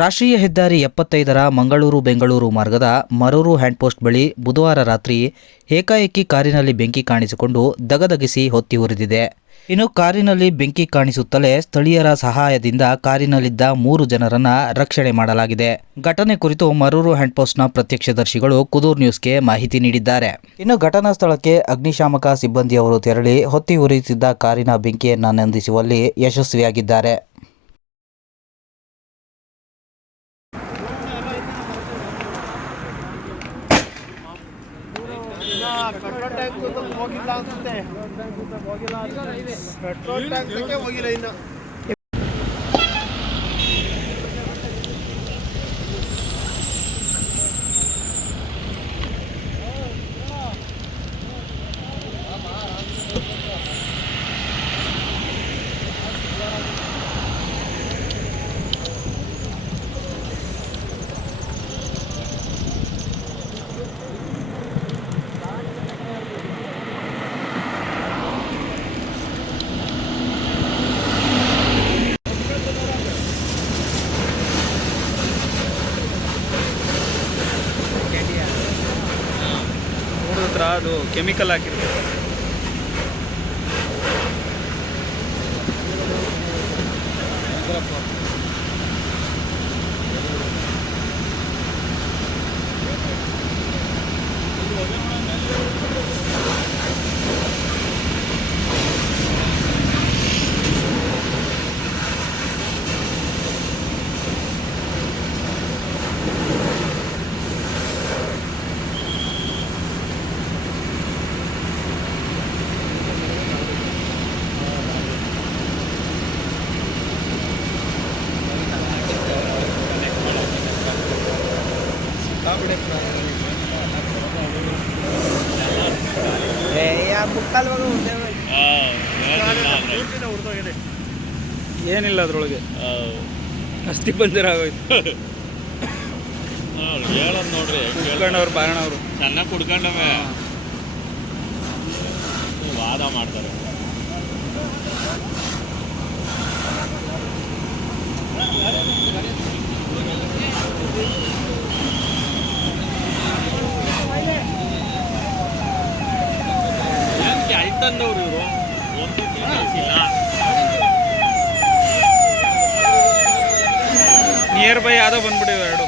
ರಾಷ್ಟ್ರೀಯ ಹೆದ್ದಾರಿ 75ರ ಮಂಗಳೂರು-ಬೆಂಗಳೂರು ಮಾರ್ಗದ ಮರೂರು ಹ್ಯಾಂಡ್ಪೋಸ್ಟ್ ಬಳಿ ಬುಧವಾರ ರಾತ್ರಿ ಏಕಾಏಕಿ ಕಾರಿನಲ್ಲಿ ಬೆಂಕಿ ಕಾಣಿಸಿಕೊಂಡು ದಗದಗಿಸಿ ಹೊತ್ತಿ ಉರಿದಿದೆ. ಇನ್ನು ಕಾರಿನಲ್ಲಿ ಬೆಂಕಿ ಕಾಣಿಸುತ್ತಲೇ ಸ್ಥಳೀಯರ ಸಹಾಯದಿಂದ ಕಾರಿನಲ್ಲಿದ್ದ 3 ಜನರನ್ನ ರಕ್ಷಣೆ ಮಾಡಲಾಗಿದೆ. ಘಟನೆ ಕುರಿತು ಮರೂರು ಹ್ಯಾಂಡ್ಪೋಸ್ಟ್ನ ಪ್ರತ್ಯಕ್ಷದರ್ಶಿಗಳು ಕುದೂರ್ ನ್ಯೂಸ್ಗೆ ಮಾಹಿತಿ ನೀಡಿದ್ದಾರೆ. ಇನ್ನು ಘಟನಾ ಸ್ಥಳಕ್ಕೆ ಅಗ್ನಿಶಾಮಕ ಸಿಬ್ಬಂದಿಯವರು ತೆರಳಿ ಹೊತ್ತಿ ಉರಿಯುತ್ತಿದ್ದ ಕಾರಿನ ಬೆಂಕಿಯನ್ನು ನಂದಿಸುವಲ್ಲಿ ಯಶಸ್ವಿಯಾಗಿದ್ದಾರೆ. ಪೆಟ್ರೋಲ್ ಟ್ಯಾಂಕ್ ಹೋಗಿಲ್ಲ ಅನ್ಸುತ್ತೆ. ಪೆಟ್ರೋಲ್ ಟ್ಯಾಂಕ್ ಹೋಗಿಲ್ಲ ಇನ್ನು. ಅದು ಕೆಮಿಕಲ್ ಹಾಕಿರ್ತಾರೆ. ಏನಿಲ್ಲ ಅದ್ರೊಳಗೆ ಅಸ್ಥಿ ಪಂಜರ ಆಗೋಯ್ತು. ಹೇಳೋದು ನೋಡ್ರಿ, ಕುಡ್ಕೊಂಡವ್ರು ಬಾರಣವ್ರು ಚೆನ್ನಾಗಿ ಕುಡ್ಕೊಂಡವೆ ವಾದ ಮಾಡ್ತಾರೆ. ಏನಕ್ಕೆ ಆಯ್ತಂದವ್ರು ಇವರು ಒಂದು ಕಳಿಸಿಲ್ಲ. ನಿಯರ್ ಬೈ ಯಾವುದೋ ಬಂದ್ಬಿಟ್ಟಿವೆ ಎರಡು.